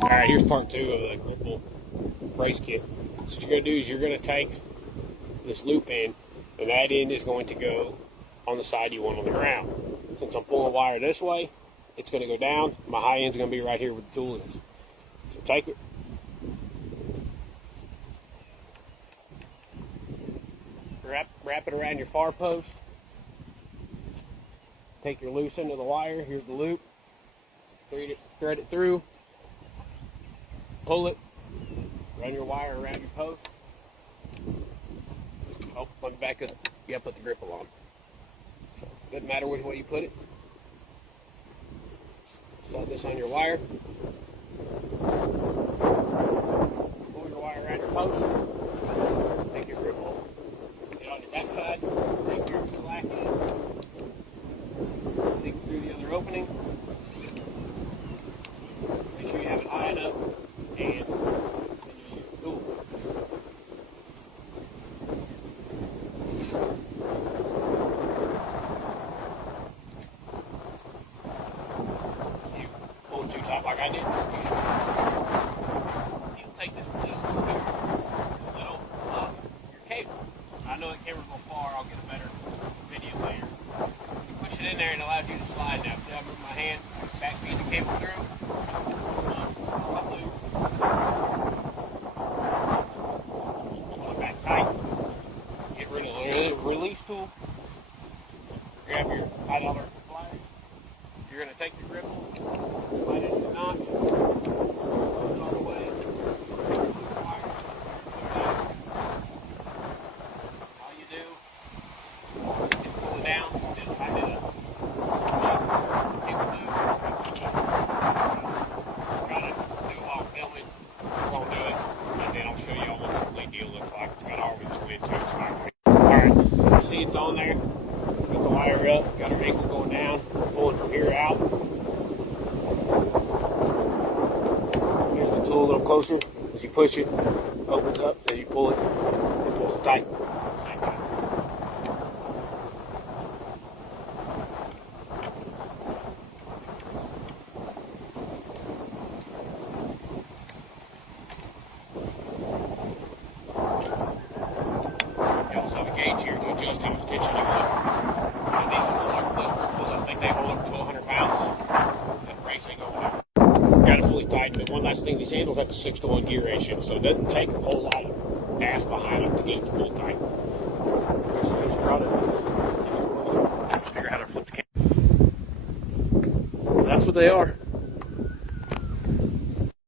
Alright, here's part 2 of the gripple brace kit. So what you're going to do is you're going to take this loop end, and that end is going to go on the side you want on the ground. Since I'm pulling wire this way, it's going to go down. My high end's going to be right here where the tool is. So take it. Wrap it around your far post. Take your loose end of the wire. Here's the loop. Thread it through. Pull it. Run your wire around your post. Oh, let me back up. You got to put the gripple on. So, doesn't matter which way you put it. Set this on your wire. Pull your wire around your post. Take your gripple. Get it on your backside. Take your slack in. Dig through the other opening. Make sure you have it high enough. And then you use your tool. You pull it too tight like I did. You'll take this release a little off your cable. I know the camera's a little far. I'll get a better video later. You push it in there and it allows you to slide now. See, I move my hand, back feed the cable through. Get rid of the release tool. Grab your $5 pliers. You're going to take the gripple, slide it in the notch, put it all the way, put it down. All you do is pull it down, then tighten it up. Try to do it while filming. We're going to do it, and then I'll show you all what the complete deal looks like. It's got Harvey's win too. Alright, you see it's on there. Got the wire up, got our ankle going down, pulling from here out. Here's the tool a little closer. As you push it, opens up. As you pull it, it pulls it tight. You also have a gauge here to adjust how much tension you want. And these are the large bliss gripples. I think they hold up to 1,200 pounds. That brace ain't going up. Got it fully tight, but one last thing, these handles have a 6-to-1 gear ratio, so it doesn't take a whole lot of ass behind them to get it to pull tight. Here's the finished product. Figure out how to flip the camera. That's what they are.